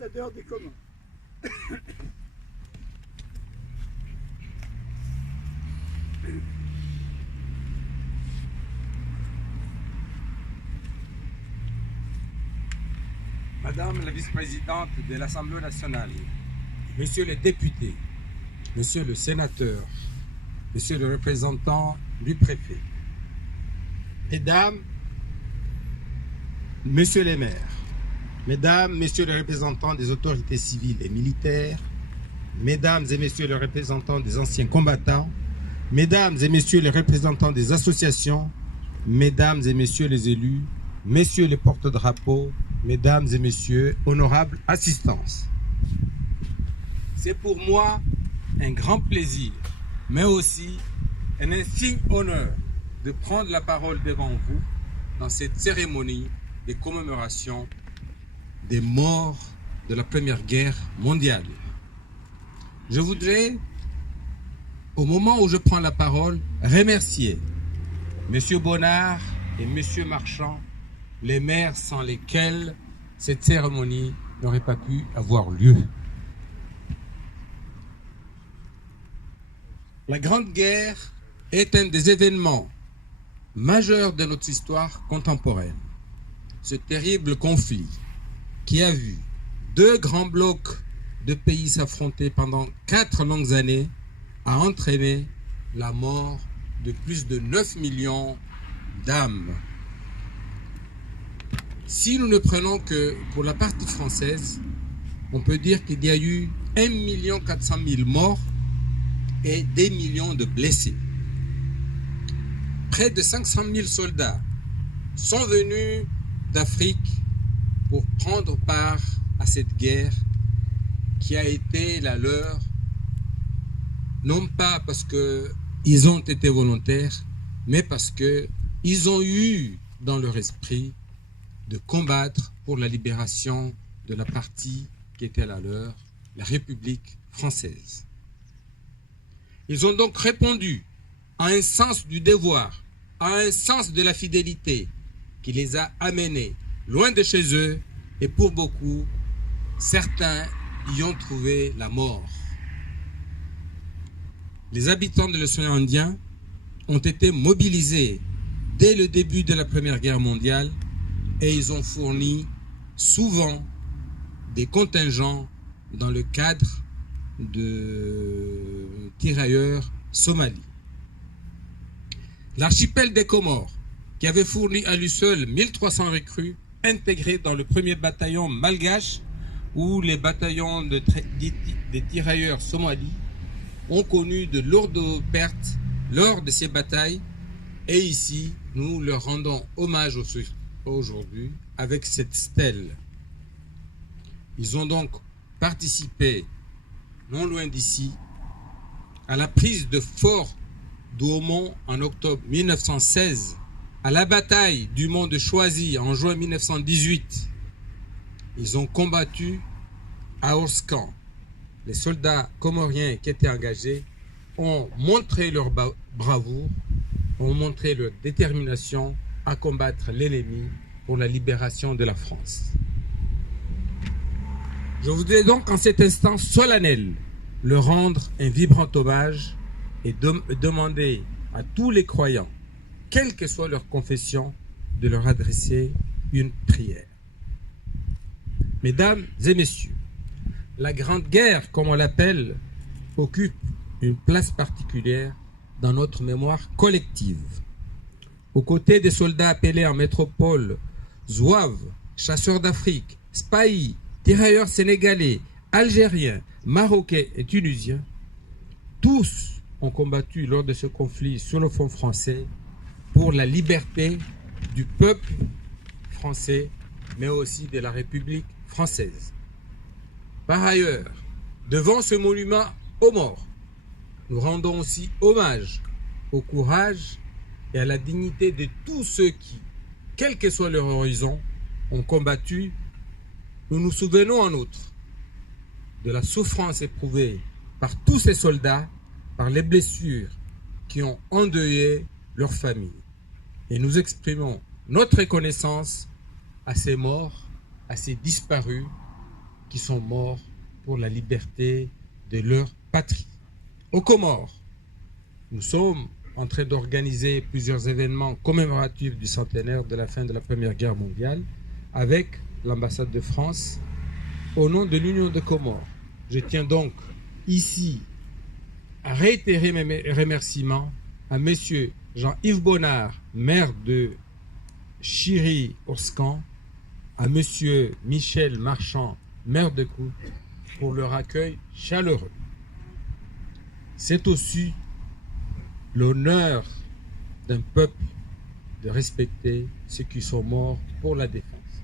ambassadeur des Comores. Madame la vice-présidente de l'Assemblée nationale, Messieurs les députés, Monsieur le sénateur, Monsieur le représentant du préfet, Mesdames, Messieurs les maires, Mesdames, Messieurs les représentants des autorités civiles et militaires, Mesdames et Messieurs les représentants des anciens combattants, Mesdames et Messieurs les représentants des associations, Mesdames et Messieurs les élus, Messieurs les porte-drapeaux, Mesdames et Messieurs, honorables assistances. C'est pour moi un grand plaisir, mais aussi un infime honneur de prendre la parole devant vous dans cette cérémonie de commémoration des morts de la Première Guerre mondiale. Je voudrais, au moment où je prends la parole, remercier M. Bonnard et M. Marchand, les maires sans lesquels cette cérémonie n'aurait pas pu avoir lieu. La Grande Guerre est un des événements majeurs de notre histoire contemporaine. Ce terrible conflit qui a vu deux grands blocs de pays s'affronter pendant 4 longues années a entraîné la mort de plus de 9 millions d'âmes. Si nous ne prenons que pour la partie française, on peut dire qu'il y a eu 1 400 000 morts et des millions de blessés. Près de 500 000 soldats sont venus d'Afrique pour prendre part à cette guerre qui a été la leur, non pas parce qu'ils ont été volontaires, mais parce qu'ils ont eu dans leur esprit de combattre pour la libération de la partie qui était la leur, la République française. Ils ont donc répondu à un sens du devoir, à un sens de la fidélité qui les a amenés loin de chez eux et pour beaucoup, certains y ont trouvé la mort. Les habitants de l'océan Indien ont été mobilisés dès le début de la Première Guerre mondiale et ils ont fourni souvent des contingents dans le cadre de tirailleurs somalis. L'archipel des Comores, qui avait fourni à lui seul 1300 recrues intégrés dans le premier bataillon malgache où les bataillons des tirailleurs somalis ont connu de lourdes pertes lors de ces batailles. Et ici, nous leur rendons hommage aujourd'hui avec cette stèle. Ils ont donc participé, non loin d'ici, à la prise de Fort Douaumont en octobre 1916, à la bataille du mont de Choisy en juin 1918. Ils ont combattu à Orscan. Les soldats comoriens qui étaient engagés ont montré leur bravoure, ont montré leur détermination à combattre l'ennemi pour la libération de la France. Je voudrais donc en cet instant solennel leur rendre un vibrant hommage et demander à tous les croyants, quelle que soit leur confession, de leur adresser une prière. Mesdames et messieurs, la Grande Guerre, comme on l'appelle, occupe une place particulière dans notre mémoire collective. Aux côtés des soldats appelés en métropole, zouaves, chasseurs d'Afrique, spahis, tirailleurs sénégalais, algériens, marocains et tunisiens, tous ont combattu lors de ce conflit sur le front français pour la liberté du peuple français, mais aussi de la République française. Par ailleurs, devant ce monument aux morts, nous rendons aussi hommage au courage et à la dignité de tous ceux qui, quel que soit leur horizon, ont combattu. Nous nous souvenons en outre de la souffrance éprouvée par tous ces soldats, par les blessures qui ont endeuillé leur famille. Et nous exprimons notre reconnaissance à ces morts, à ces disparus, qui sont morts pour la liberté de leur patrie. Aux Comores, nous sommes en train d'organiser plusieurs événements commémoratifs du centenaire de la fin de la Première Guerre mondiale avec l'ambassade de France au nom de l'Union des Comores. Je tiens donc ici à réitérer mes remerciements à M. Jean-Yves Bonnard, maire de Chiry-Orscan, à M. Michel Marchand, maire de Cout, pour leur accueil chaleureux. C'est aussi l'honneur d'un peuple de respecter ceux qui sont morts pour la défense.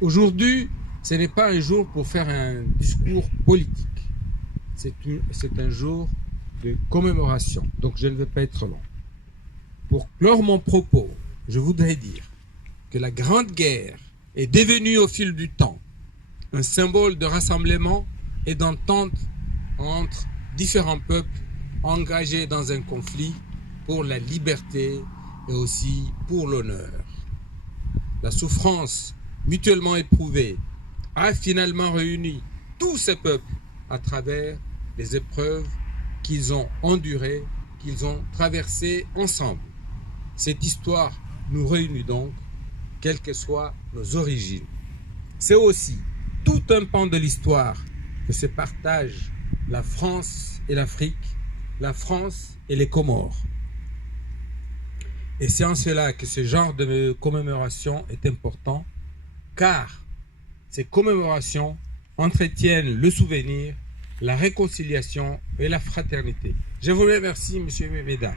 Aujourd'hui, ce n'est pas un jour pour faire un discours politique. C'est un jour de commémoration, donc je ne vais pas être long. Pour clore mon propos, je voudrais dire que la Grande Guerre est devenue au fil du temps un symbole de rassemblement et d'entente entre différents peuples engagés dans un conflit pour la liberté et aussi pour l'honneur. La souffrance mutuellement éprouvée a finalement réuni tous ces peuples à travers les épreuves qu'ils ont endurées, qu'ils ont traversées ensemble. Cette histoire nous réunit donc, quelles que soient nos origines. C'est aussi tout un pan de l'histoire que se partagent la France et l'Afrique, la France et les Comores. Et c'est en cela que ce genre de commémoration est important, car ces commémorations entretiennent le souvenir, la réconciliation et la fraternité. Je vous remercie, Monsieur et Mesdames.